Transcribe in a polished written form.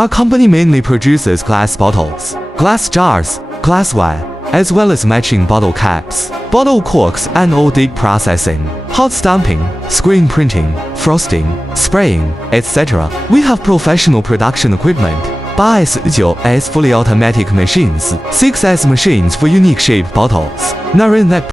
Our company mainly produces glass bottles, glass jars, glassware, as well as matching bottle caps, bottle corks and all deep processing, hot stamping, screen printing, frosting, spraying, etc. We have professional production equipment, 8S9S fully automatic machines, 6S machines for unique shaped bottles, Naren that